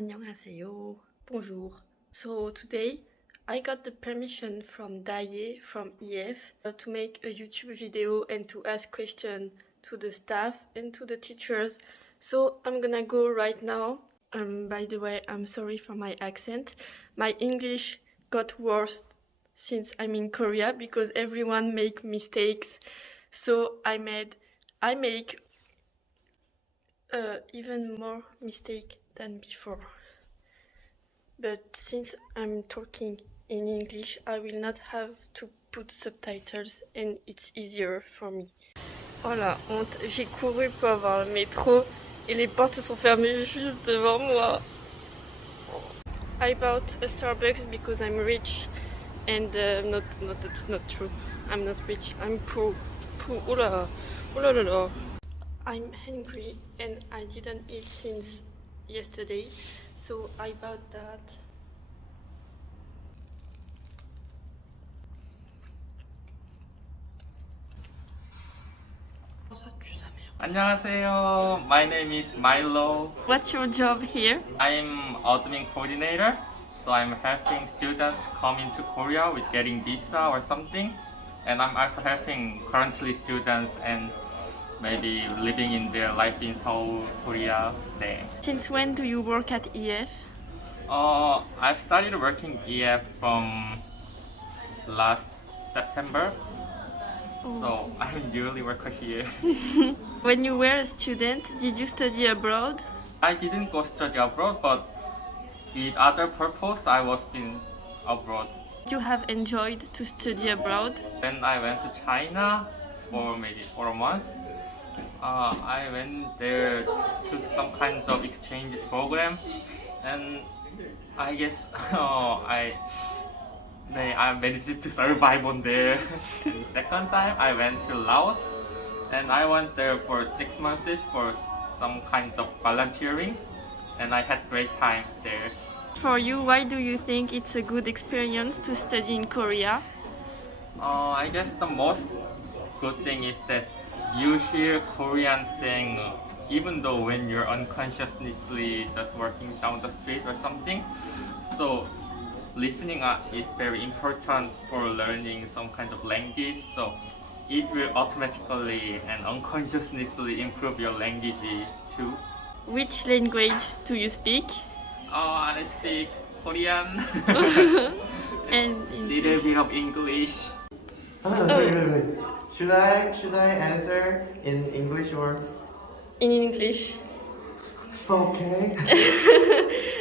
안녕하세요. Bonjour. So today I got the permission from Daye from EF to make a YouTube video and to ask questions to the staff and to the teachers. So I'm gonna go right now. By the way, I'm sorry for my accent. My English got worse since I'm in Korea because everyone make mistakes. So I make even more mistake than before. But since I'm talking in English, I will not have to put subtitles and it's easier for me. Oh la honte, j'ai couru pour avoir le métro et les portes se sont fermées juste devant moi. I bought a Starbucks because I'm rich and that's not true. I'm not rich, I'm poor. Oh la la. I'm hungry and I didn't eat since yesterday, so I bought that. 안녕하세요. My name is Milo. What's your job here? I'm admin coordinator. So I'm helping students come into Korea with getting visa or something. And I'm also helping currently students and maybe living in their life in Seoul, Korea. 네. Since when do you work at EF? I've started working EF from last September. So I'm newly worker here. When you were a student, did you study abroad? I didn't go study abroad, but with other purpose, I was in abroad. You have enjoyed to study abroad? When I went to China for maybe 4 months, I went there to some kind of exchange program, and I guess I managed to survive on there. And second time I went to Laos, and I went there for 6 months for some kind of volunteering, and I had great time there. For you, why do you think it's a good experience to study in Korea? I guess the most good thing is that you hear Korean saying, even though when you're unconsciously just walking down the street or something. So listening is very important for learning some kind of language. So it will automatically and unconsciously improve your language too. Which language do you speak? I speak Korean And little bit of English. Wait. Should I answer in English or? in English. Okay.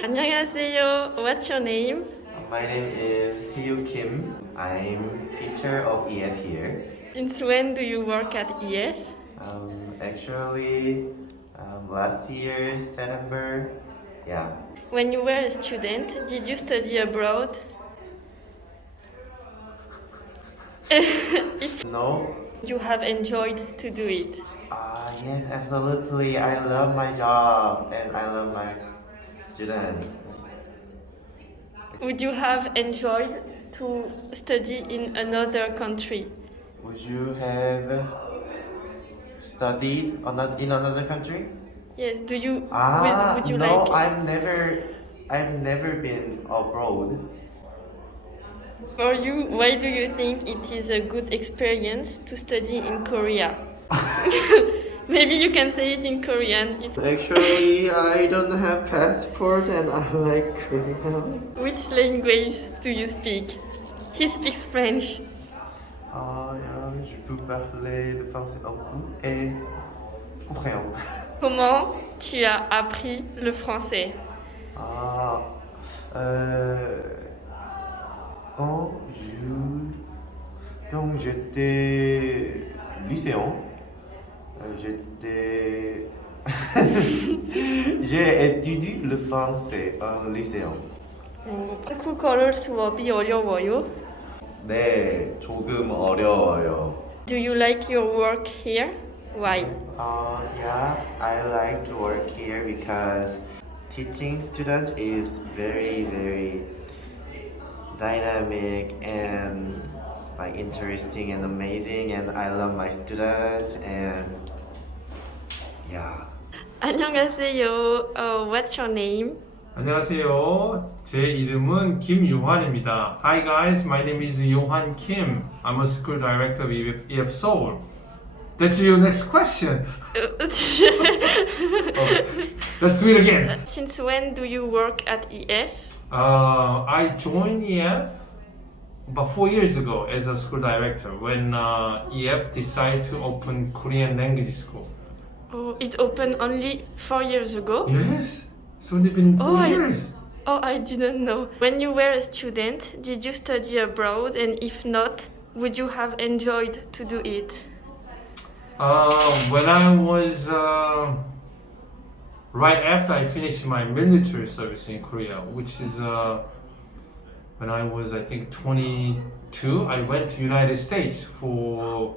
안녕하세요. What's your name? My name is Hyu Kim. I'm teacher of EF here. Since when do you work at EF? Actually, last year September. Yeah. When you were a student, did you study abroad? No. You have enjoyed to do it. Yes, absolutely. I love my job and I love my student. Would you have enjoyed to study in another country? Would you have studied in another country? Yes, do you would you no, like I've never been abroad. For you, why do you think it is a good experience to study in Korea? Maybe you can say it in Korean. Actually, I don't have passport and I like Korea. Which language do you speak? He speaks French. Je peux parler le français un peu et coréen. Comment tu as appris le français? Quand j'étais lycéen, j'ai étudié le français en lycéen. 한국 걸을 수업이 어려워요? 네, 조금 어려워요. Do you like your work here? Why? Yeah, I like to work here because teaching students is very, very dynamic and like interesting and amazing, and I love my students and yeah. 안녕하세요. What's your name? 안녕하세요. 제 이름은 김요한입니다. Hi guys, my name is Yohan Kim. I'm a school director of EF Seoul. That's your next question. Okay, let's do it again. Since when do you work at EF? I joined EF about 4 years ago as a school director when EF decided to open Korean language school. Oh, it opened only 4 years ago? Yes, it's only been 4 years. I didn't know. When you were a student, did you study abroad? And if not, would you have enjoyed to do it? When I was right after I finished my military service in Korea, which is when I was I think 22, I went to United States to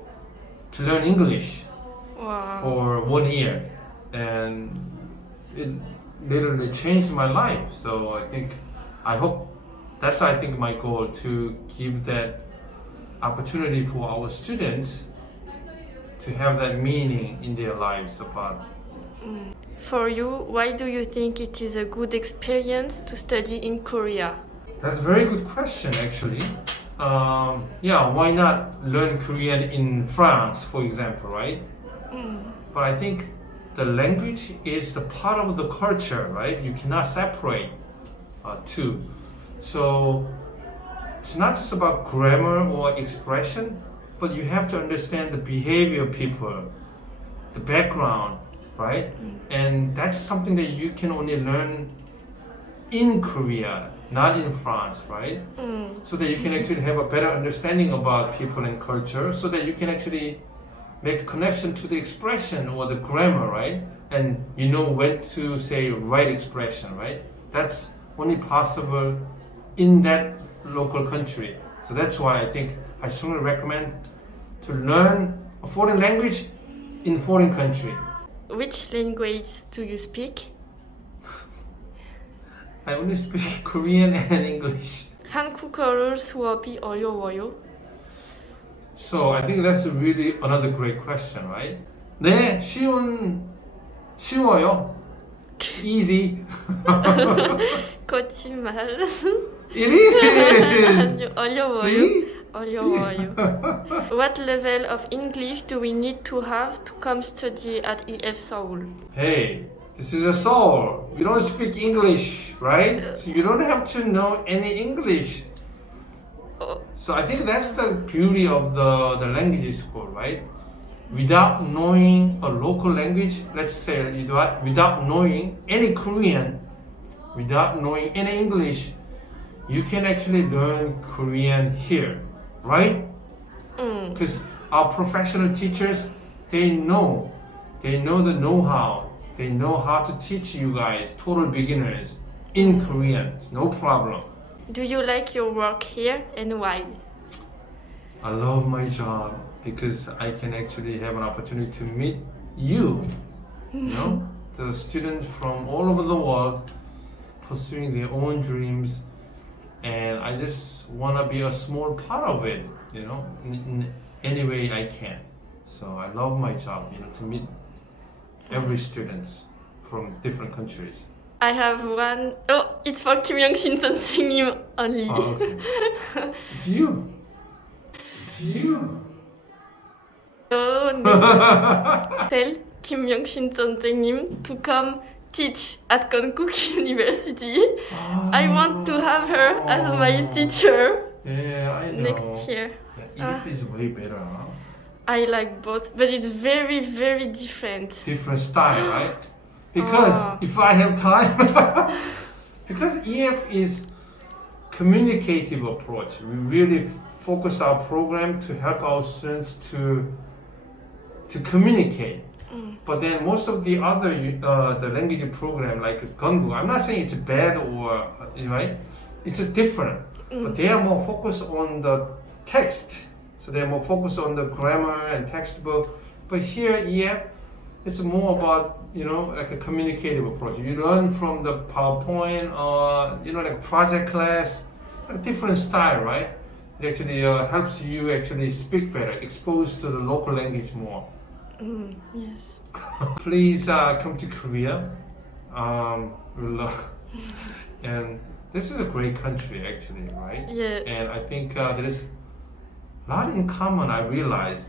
learn English for 1 year, and it literally changed my life. So I hope that's my goal, to give that opportunity for our students to have that meaning in their lives about. For you, why do you think it is a good experience to study in Korea? That's a very good question, actually. Why not learn Korean in France, for example, right? But I think the language is the part of the culture, right? You cannot separate two. So it's not just about grammar or expression, but you have to understand the behavior of people, the background, right? And that's something that you can only learn in Korea, not in France, right? So that you can actually have a better understanding about people and culture, so that you can actually make a connection to the expression or the grammar, right? And you know when to say right expression, right? That's only possible in that local country. So that's why I think I strongly recommend to learn a foreign language in a foreign country. Which language do you speak? I only speak Korean and English. 한국어를 수업이 어려워요? So I think that's really another great question, right? 네, 쉬워요. Easy. 거짓말. It is. 아니요, 어려워요. See? 어려워요. What level of English do we need to have to come study at EF Seoul? Hey, this is a Seoul. You don't speak English, right? So you don't have to know any English. So I think that's the beauty of the language school, right? Without knowing a local language, let's say without knowing any Korean, without knowing any English, you can actually learn Korean here, right? Because our professional teachers, they know the know-how. They know how to teach you guys, total beginners, in Korean, no problem. Do you like your work here and why? I love my job because I can actually have an opportunity to meet you, the students from all over the world pursuing their own dreams, and I just want to be a small part of it, in any way I can. So I love my job, to meet every student from different countries. I have one. Oh, it's for Kim Young-shin 선생님 only. Oh, okay. It's you. Oh no. Tell Kim Young-shin 선생님 to come teach at Konkuk University. I want to have her as my teacher. Yeah, I know. Next year. EF is way better, huh? I like both, but it's very, very different. Different style, right? Because if I have time, because EF is communicative approach. We really focus our program to help our students to communicate. But then most of the other the language program like Konkuk, I'm not saying it's bad or right, it's different. But they are more focused on the text, so they're more focused on the grammar and textbook. But here, EF, it's more about like a communicative approach. You learn from the PowerPoint or like project class, a different style, right? It actually helps you actually speak better, exposed to the local language more. Yes. Please come to Korea. And this is a great country, actually, right? Yeah. And I think there is a lot in common. I realized.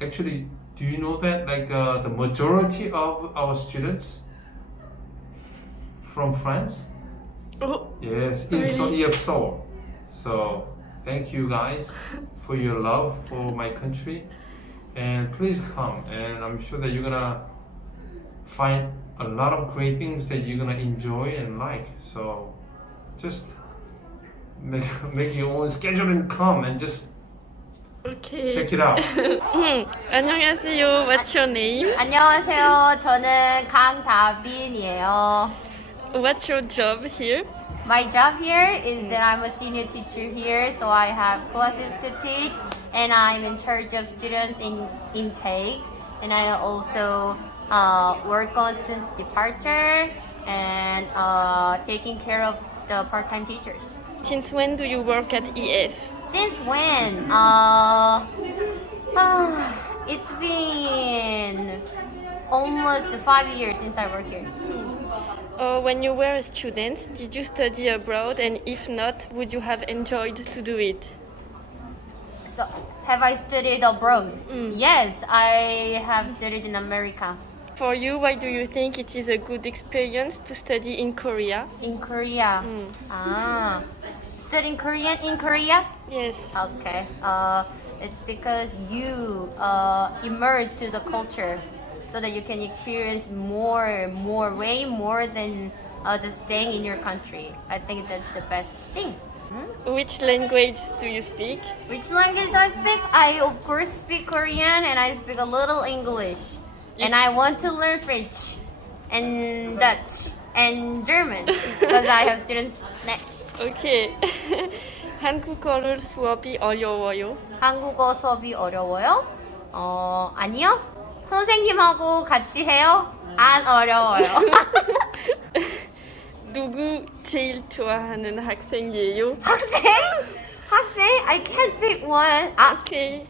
Actually, do you know that like the majority of our students from France? Oh, Yes, in really? EF Seoul. So thank you guys for your love for my country, and please come. And I'm sure that you're gonna find a lot of great things that you're gonna enjoy and like. So just make your own schedule and come and just okay. check it out. 안녕하세요. What's your name? 안녕하세요. 저는 강다빈이에요. What's your job here? My job here is that I'm a senior teacher here, so I have classes to teach, and I'm in charge of students in intake, and I also work on students' departure and taking care of the part-time teachers. Since when do you work at EF? Since when? It's been almost 5 years since I work here. When you were a student, did you study abroad? And if not, would you have enjoyed to do it? So, have I studied abroad? Yes, I have studied in America. For you, why do you think it is a good experience to study in Korea? In Korea. Studying Korean in Korea? Yes. Okay. It's because you immerse to the culture, so that you can experience way more than just staying in your country. I think that's the best thing. Which language do you speak? Which language do I speak? I of course speak Korean, and I speak a little English. And I want to learn French and Dutch and German because I have students. Okay. 한국어를 수업이 어려워요? 한국어 수업이 어려워요? 아니요. 선생님하고 같이 해요? 안 어려워요. 누구 제일 좋아하는 학생이에요? 학생? I can't pick one. Okay.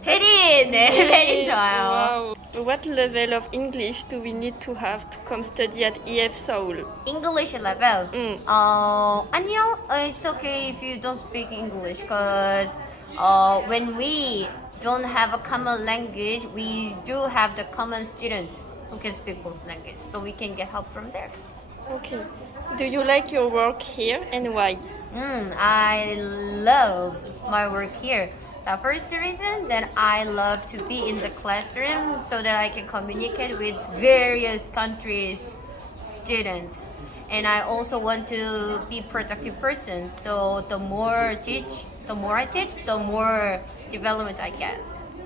페린! 네, 페린 좋아요. Wow. What level of English do we need to have to come study at EF Seoul? English level? 아니요. It's okay if you don't speak English, because when we don't have a common language, we do have the common students who can speak both languages, so we can get help from there. Okay. Do you like your work here and why? I love my work here. The first reason that I love to be in the classroom so that I can communicate with various countries' students. And I also want to be a productive person. So the more I teach, the more development I get.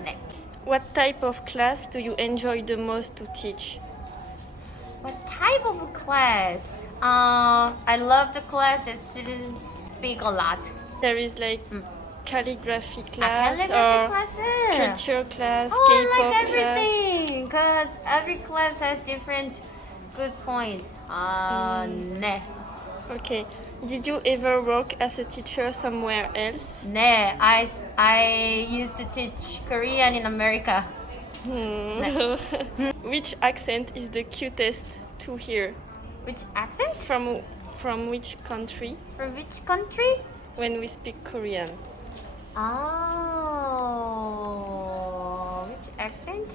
Next. What type of class do you enjoy the most to teach? What type of class? I love the class that students speak a lot. There is like calligraphy class calligraphy or classes. culture class, Oh, I K-pop like class. everything because every class has different good points. 네. Okay. Did you ever work as a teacher somewhere else? 네, I used to teach Korean in America. Which accent is the cutest to hear? Which accent? From which country From which country? when we speak Korean? Oh, which accent?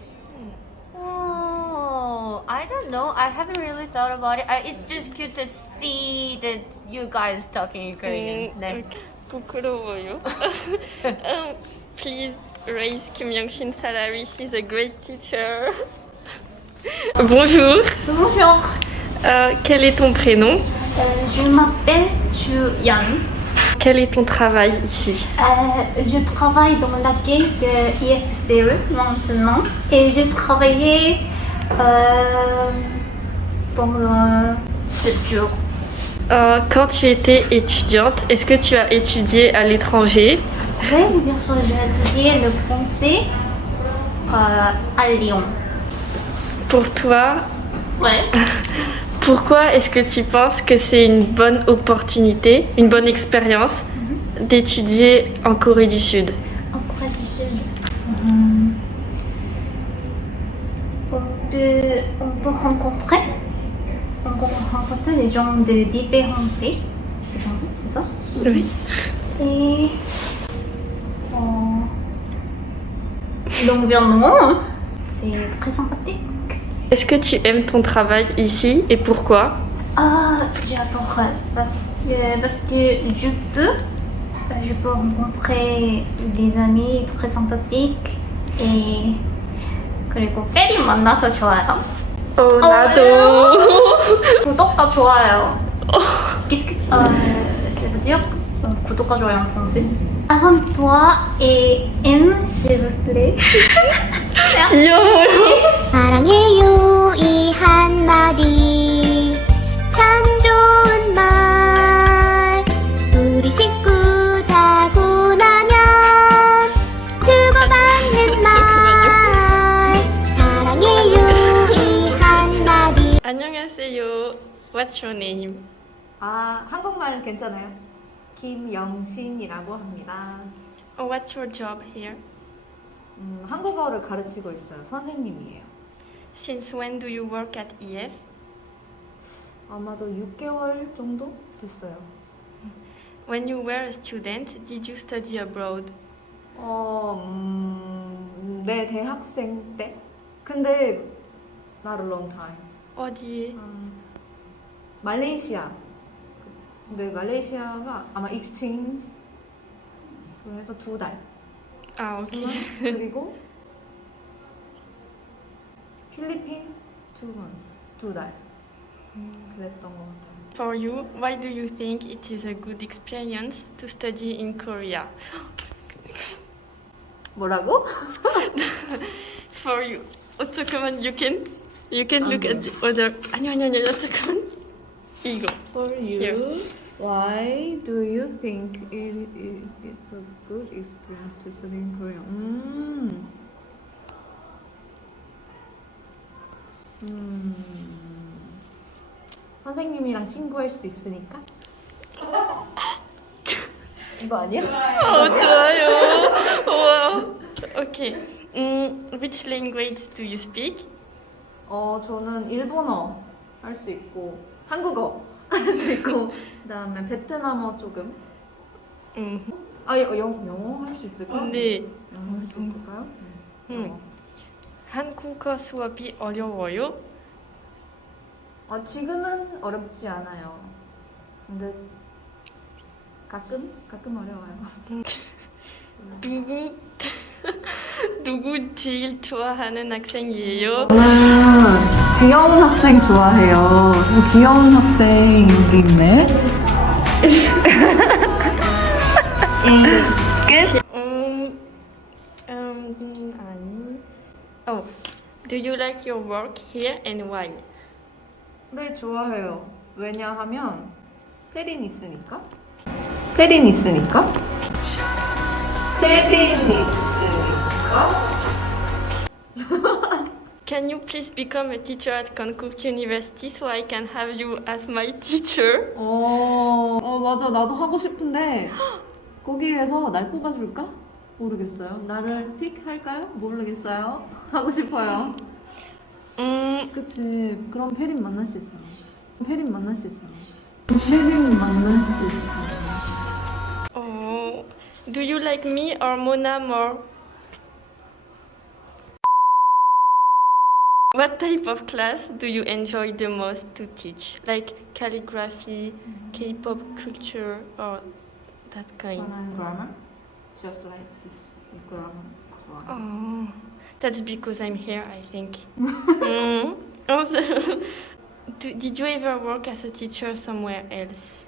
Oh, I don't know. I haven't really thought about it. It's just cute to see that you guys talking in Korean. 네. Okay. 부끄러워요. Please raise Kim Young-shin's salary. She's a great teacher. Bonjour. Bonjour, Quel est ton prénom? je m'appelle Chu Yang. Quel est ton travail ici? Je travaille dans l'accueil de EF Seoul maintenant et j'ai travaillé pendant 7 jours. Quand tu étais étudiante, est-ce que tu as étudié à l'étranger? Oui, bien sûr, j'ai étudié le français à Lyon. Pour toi, Ouais. pourquoi est-ce que tu penses que c'est une bonne opportunité, une bonne expérience d'étudier en Corée du Sud? En Corée du Sud. On peut rencontrer des gens de différents pays. C'est ça? Oui. Et l'environnement, c'est très sympathique. Est-ce que tu aimes ton travail ici et pourquoi? Ah, j'adore parce que je peux rencontrer des amis très sympathiques et 그리고 페리 만나서 좋아요. 나도. 구독과 좋아요. Ça veut dire 구독과 좋아요 en français. Abonne-toi et aime s'il vous plaît. 귀여워요. 사랑해요 이 한마디 참 좋은 말 우리 식구 자고 나면 주고받는 말 사랑해요 이 한마디 안녕하세요. What's your name? 한국말 괜찮아요? 김영신이라고 합니다. What's your job here? 한국어를 가르치고 있어요. 선생님이에요. Since when do you work at EF? 아마도 6개월 정도 됐어요. When you were a student, did you study abroad? 네, 대학생 때. 근데 not a long time. 어디에? 말레이시아. 근데 말레이시아가 아마 exchange 그래서 2달. 아, 오케이. 그리고 필리핀 2 months. 2달. 그랬던 것 같아요. For you, why do you think it is a good experience to study in Korea? 뭐라고? For you. 잠깐만, you can look at the other. 아니요, 잠깐만. 이거. For you, Here. why do you think it's a good experience to study in Korea? 선생님이랑 친구할 수 있으니까? 이거 아니야? 좋아요. 와. Okay. Which language do you speak? 저는 일본어 할 수 있고 한국어 할 수 있고 그다음에 베트남어 조금. 영어 할 수 있을까? 네. 영어 할 수 있을까요? 영어. 한국어 수업이 어려워요? 지금은 어렵지 않아요. 근데 가끔 어려워요. 누구 제일 좋아하는 학생이에요? 저는 귀여운 학생 좋아해요. 귀여운 학생 여기 있네. 아니. Do you like your work here and why? 네, 좋아해요. 왜냐하면 페린 있으니까. Can you please become a teacher at Konkuk University so I can have you as my teacher? 맞아. 나도 하고 싶은데 거기에서 날 뽑아줄까? 모르겠어요. 나를 픽할까요? 모르겠어요. 하고 싶어요. 그치. 그럼 페린 만날 수 있어. Do you like me or Mona more? What type of class do you enjoy the most to teach? Like calligraphy, K-pop culture, or that kind? 저는 grammar. Just like this. grammar. 좋아요. That's because I'm here, I think. Also, did you ever work as a teacher somewhere else?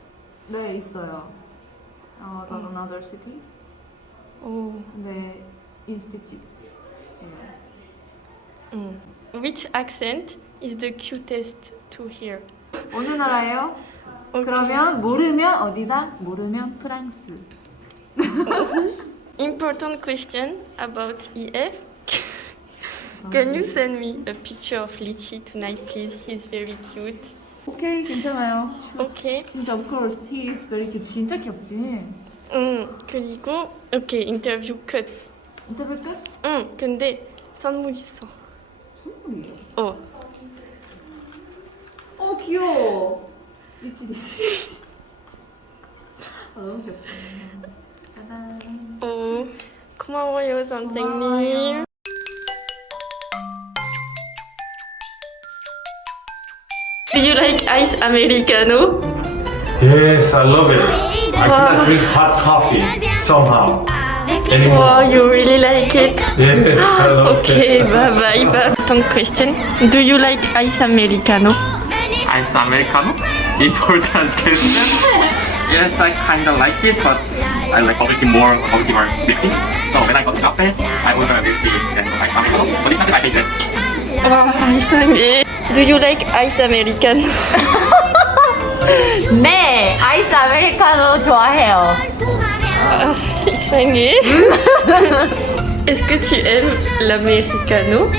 네, 있어요. Not another city. 네, institute. Which accent is the cutest to hear? 어느 나라예요? Okay. 그러면 모르면 어디다? 모르면 프랑스. Important question about EF. Can you send me a picture of Lichi tonight, please? He's very cute. 오케이, 괜찮아요. Okay. 진짜 of course, he is very cute. 진짜 귀엽지? 그리고 오케이, 인터뷰 끝. 인터뷰 끝? 근데 선물 있어. 선물이요? 어. 귀여워. 리치. 아, 너무 귀엽다. 짜잔. 오, 고마워요, 선생님. Do you like ice americano? Yes, I love it. I cannot drink hot coffee somehow anymore. Wow, you really like it? Yes, I love Okay, it. bye bye. Second question. Do you like ice americano? Ice Americano? Important question. Yes, I kinda like it, but I like bubble tea more milk tea. So when I go to cafe, I order a milk tea and ice Americano. But it's not my favorite. 와, 이상해. Do you like ice americano? 네, 아이스 아메리카노 좋아해요. 이상해. Est-ce que tu aimes l'americano?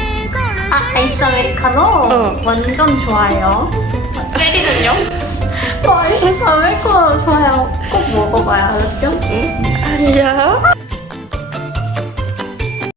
아, 아이스 아메리카노 완전 좋아요. 때리는요? 아이스 아메리카노 좋아요. 꼭 먹어봐야 알았죠?